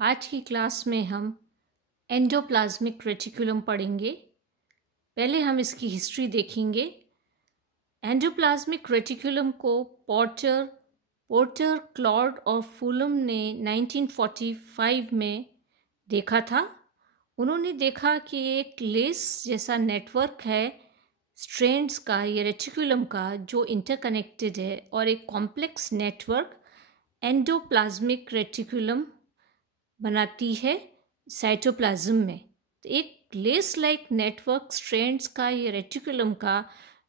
आज की क्लास में हम एंडोप्लाज्मिक रेटिकुलम पढ़ेंगे। पहले हम इसकी हिस्ट्री देखेंगे। एंडोप्लाज्मिक रेटिकुलम को पोर्टर क्लॉड और फुलम ने 1945 में देखा था। उन्होंने देखा कि एक लेस जैसा नेटवर्क है स्ट्रैंड्स का या रेटिकुलम का जो इंटरकनेक्टेड है, और एक कॉम्प्लेक्स नेटवर्क एंडोप्लाज्मिक रेटिकुलम बनाती है साइटोप्लाज्म में। तो एक लेस लाइक नेटवर्क स्ट्रैंड्स का या रेटिकुलम का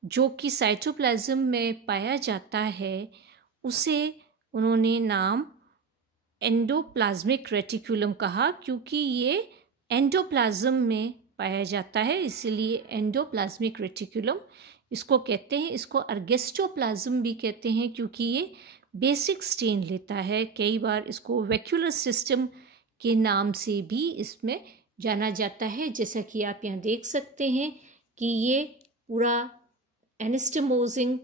जो कि साइटोप्लाज्म में पाया जाता है, उसे उन्होंने नाम एंडोप्लाज्मिक रेटिकुलम कहा, क्योंकि ये एंडोप्लाज्म में पाया जाता है, इसीलिए एंडोप्लाज्मिक रेटिकुलम इसको कहते हैं। इसको अर्गेस्टोप्लाज्म भी कहते हैं क्योंकि ये बेसिक स्टेन लेता है। कई बार इसको वैक्यूलर सिस्टम के नाम से भी इसमें जाना जाता है, जैसा कि आप यहाँ देख सकते हैं कि ये पूरा एनास्टोमोसिंग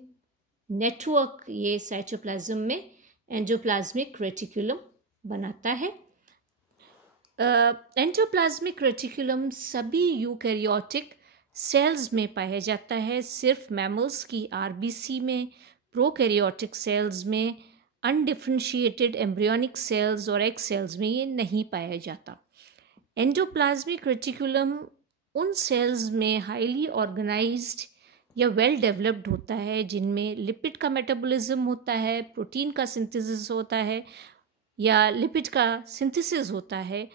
नेटवर्क ये साइटोप्लाज्म में एंडोप्लाज्मिक रेटिकुलम बनाता है। एंडोप्लाज्मिक रेटिकुलम सभी यूकैरियोटिक सेल्स में पाया जाता है, सिर्फ मैमल्स की आरबीसी में, प्रोकैरियोटिक सेल्स में, अनडिफरेंशिएटेड एम्ब्रियोनिक सेल्स और एग सेल्स में ये नहीं पाया जाता। एंडोप्लाज्मिक रेटिकुलम उन सेल्स में हाईली ऑर्गेनाइज्ड या वेल डेवलप्ड होता है जिनमें लिपिड का मेटाबॉलिज्म होता है, प्रोटीन का सिंथेसिस होता है या लिपिड का सिंथेसिस होता है।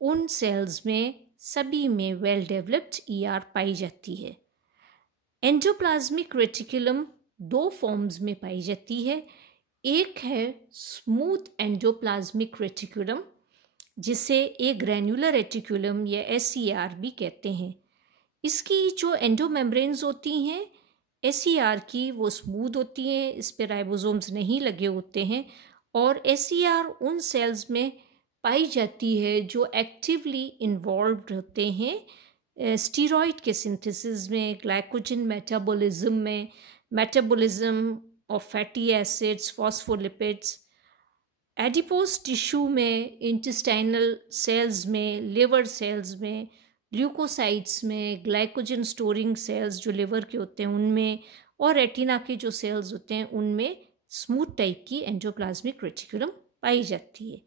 उन सेल्स में सभी में वेल डेवलप्ड ईआर पाई जाती है। एंडोप्लाज्मिक रेटिकुलम दो फॉर्म्स में पाई जाती है। एक है स्मूथ एंडोप्लाज्मिक रेटिकुलम, जिसे एक ग्रैन्युलर रेटिकुलम या एसईआर भी कहते हैं। इसकी जो एंडोमेम्ब्रेन्स होती हैं एसईआर की, वो स्मूथ होती हैं, इस पर राइबोसोम्स नहीं लगे होते हैं, और एसईआर उन सेल्स में पाई जाती है जो एक्टिवली इन्वॉल्व्ड होते हैं स्टीरॉयड के सिंथेसिस में, ग्लाइकोजन मेटाबॉलिज्म में, metabolism of fatty acids, phospholipids, adipose tissue में, इंटेस्टाइनल सेल्स में, लिवर सेल्स में, ल्यूकोसाइट्स में, ग्लाइकोजन स्टोरिंग सेल्स जो लिवर के होते हैं उनमें, और रेटिना के जो सेल्स होते हैं उनमें स्मूथ टाइप की एंडोप्लाज्मिक रेटिकुलम पाई जाती है।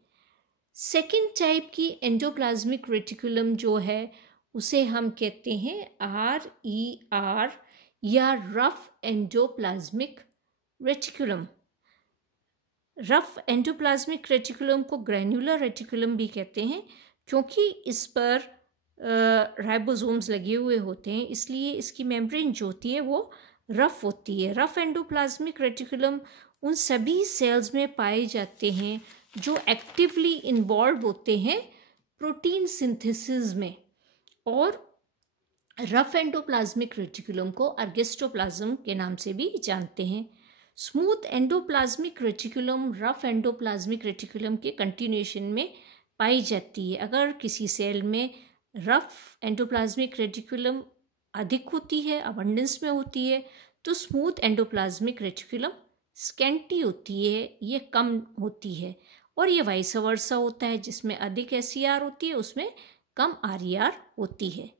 सेकेंड टाइप की एंडोप्लाज्मिक रेटिकुलम जो है उसे हम कहते हैं RER या rough endoplasmic reticulum. Rough endoplasmic reticulum को ग्रैन्युलर रेटिकुलम भी कहते हैं क्योंकि इस पर राइबोसोम्स लगे हुए होते हैं, इसलिए इसकी मेम्ब्रेन जो होती है वो रफ होती है। रफ एंडोप्लाज्मिक रेटिकुलम उन सभी सेल्स में पाए जाते हैं जो एक्टिवली इन्वॉल्व होते हैं प्रोटीन सिंथेसिस में, और रफ एंडोप्लाज्मिक रेटिकुलम को अर्गेस्टोप्लाज्म के नाम से भी जानते हैं। Smooth endoplasmic reticulum rough endoplasmic reticulum के कंटिन्यूएशन में पाई जाती है। अगर किसी सेल में रफ एंडोप्लाज्मिक रेटिकुलम अधिक होती है, अबंडेंस में होती है, तो स्मूथ एंडोप्लाज्मिक रेटिकुलम स्कैंटी होती है, ये कम होती है, और ये वाइस वर्सा होता है, जिसमें अधिक एसईआर होती है उसमें कम आरईआर होती है।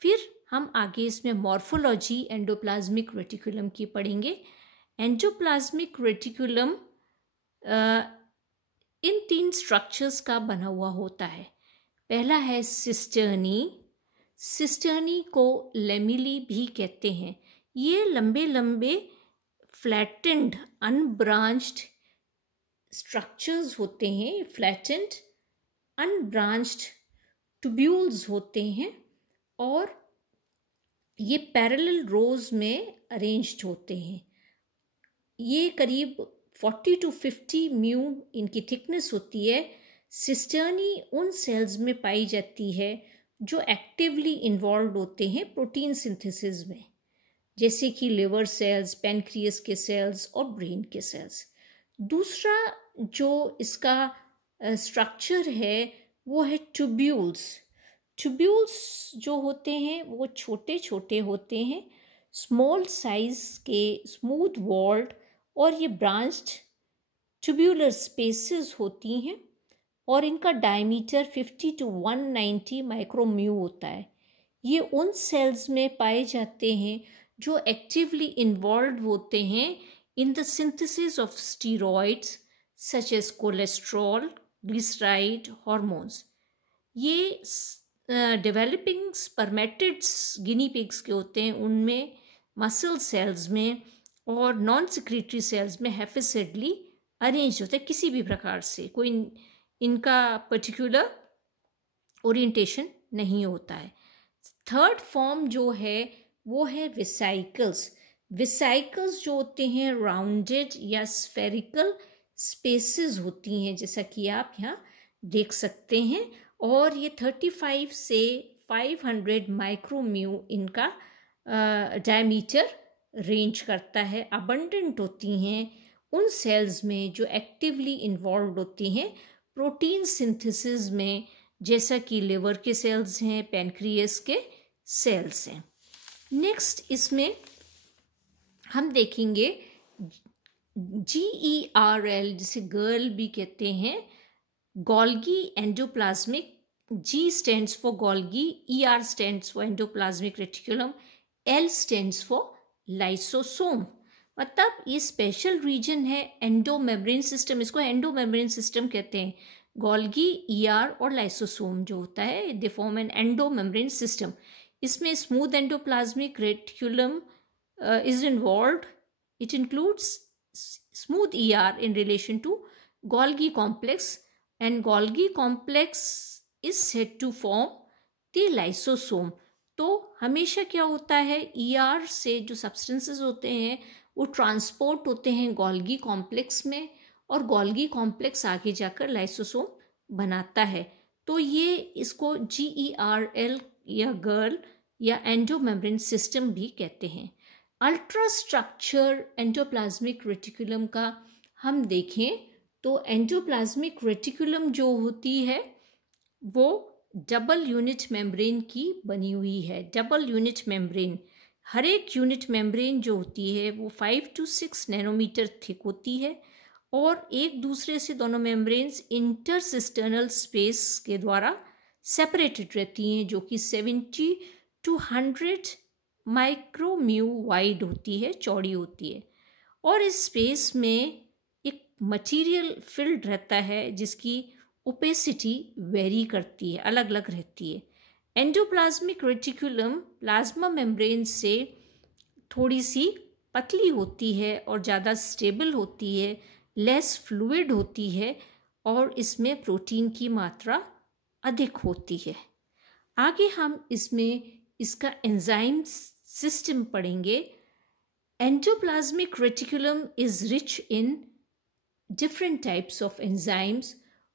फिर हम आगे इसमें मॉर्फोलॉजी एंडोप्लाज्मिक रेटिकुलम की पढ़ेंगे। एंडोप्लाज्मिक रेटिकुलम इन तीन स्ट्रक्चर्स का बना हुआ होता है। पहला है सिस्टर्नी। सिस्टर्नी को लेमिली भी कहते हैं। ये लंबे लंबे फ्लैटेंड अनब्रांच्ड स्ट्रक्चर्स होते हैं, फ्लैटेंड अनब्रांच्ड ट्यूब्यूल्स होते हैं, और ये पैरेलल रोज में अरेंज्ड होते हैं। ये करीब 40 to 50 म्यू इनकी थिकनेस होती है। सिस्टर्नी उन सेल्स में पाई जाती है जो एक्टिवली इन्वॉल्व होते हैं प्रोटीन सिंथेसिस में, जैसे कि लिवर सेल्स, पैनक्रियास के सेल्स और ब्रेन के सेल्स। दूसरा जो इसका स्ट्रक्चर है वो है ट्यूब्यूल्स। ट्यूब्यूल्स जो होते हैं वो छोटे छोटे होते हैं, स्मॉल साइज के, स्मूथ वॉल्ड, और ये ब्रांच्ड ट्यूब्यूलर स्पेसेस होती हैं और इनका डायमीटर 50 to 190 माइक्रोम्यू होता है। ये उन सेल्स में पाए जाते हैं जो एक्टिवली इन्वॉल्व होते हैं in the synthesis of steroids such as cholesterol, glyceride, hormones. ये डेवलपिंग स्पर्मेटिड्स गिनी पिग्स के होते हैं, उनमें मसल सेल्स में और नॉन सिक्रीटरी सेल्स में हैफिसेडली अरेंज होते हैं किसी भी प्रकार से, कोई इनका पर्टिकुलर ओरिएंटेशन नहीं होता है। थर्ड फॉर्म जो है वो है वेसाइकल्स। वेसाइकल्स जो होते हैं राउंडेड या स्फेरिकल स्पेसेस होती हैं, जैसा कि आप यहाँ देख सकते हैं, और ये 35 से 500 माइक्रोम्यू इनका डायमीटर रेंज करता है। अबंडेंट होती हैं उन सेल्स में जो एक्टिवली इन्वॉल्व होती हैं प्रोटीन सिंथेसिस में, जैसा कि लिवर के सेल्स हैं, पैनक्रियास के सेल्स हैं। नेक्स्ट इसमें हम देखेंगे GERL, जिसे गर्ल भी कहते हैं, Golgi endoplasmic. G stands for Golgi, ER stands for endoplasmic reticulum, L stands for lysosome। मतलब ये स्पेशल रीजन है एंडोमेम्ब्रेन सिस्टम, इसको एंडोमेम्ब्रेन सिस्टम कहते हैं। गोल्गी, ER और लाइसोसोम जो होता है they form an endomembrane system. इसमें smooth endoplasmic reticulum is involved. It includes smooth ER in relation to Golgi complex, and Golgi complex is said to form the lysosome। तो हमेशा क्या होता है, ER से जो सब्सटेंसेस होते हैं वो ट्रांसपोर्ट होते हैं गोल्गी कॉम्प्लेक्स में, और गोल्गी कॉम्प्लेक्स आगे जाकर लाइसोसोम बनाता है। तो ये इसको GERL या गर्ल या एंडोमेम्ब्रेन सिस्टम भी कहते हैं। अल्ट्रा स्ट्रक्चर एंडोप्लाज्मिक रेटिकुलम का हम देखें तो एंडोप्लाज्मिक रेटिकुलम जो होती है वो डबल यूनिट मेम्ब्रेन की बनी हुई है। डबल यूनिट मेम्ब्रेन, हर एक यूनिट मेम्ब्रेन जो होती है वो 5 to 6 नैनोमीटर थिक होती है, और एक दूसरे से दोनों मेम्ब्रेन्स इंटरसिस्टर्नल स्पेस के द्वारा सेपरेटेड रहती हैं, जो कि 70 to 100 माइक्रोम्यू वाइड होती है, चौड़ी होती है। और इस स्पेस में एक मटेरियल फिल्ड रहता है जिसकी ओपेसिटी वेरी करती है, अलग अलग रहती है। एंडोप्लाज्मिक रेटिकुलम प्लाज्मा मेम्ब्रेन से थोड़ी सी पतली होती है और ज़्यादा स्टेबल होती है, लेस फ्लूइड होती है, और इसमें प्रोटीन की मात्रा अधिक होती है। आगे हम इसमें इसका एंजाइम सिस्टम पढ़ेंगे। Endoplasmic reticulum is rich in different types of enzymes,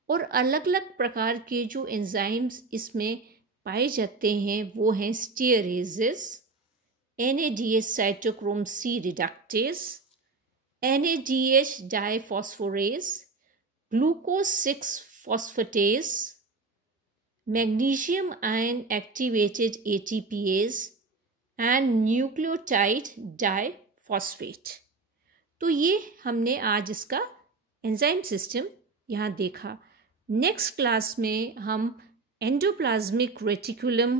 और अलग अलग प्रकार के जो एंजाइम्स इसमें पाए जाते हैं वो हैं esterases, NADH cytochrome C reductase, NADH diaphorase, glucose 6 phosphatase, magnesium ion activated ATPase and nucleotide diphosphate. तो ये हमने आज इसका एंजाइम सिस्टम यहाँ देखा। नेक्स्ट क्लास में हम एंडोप्लाज्मिक रेटिकुलम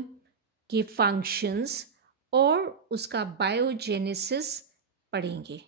के फंक्शंस और उसका बायोजेनेसिस पढ़ेंगे।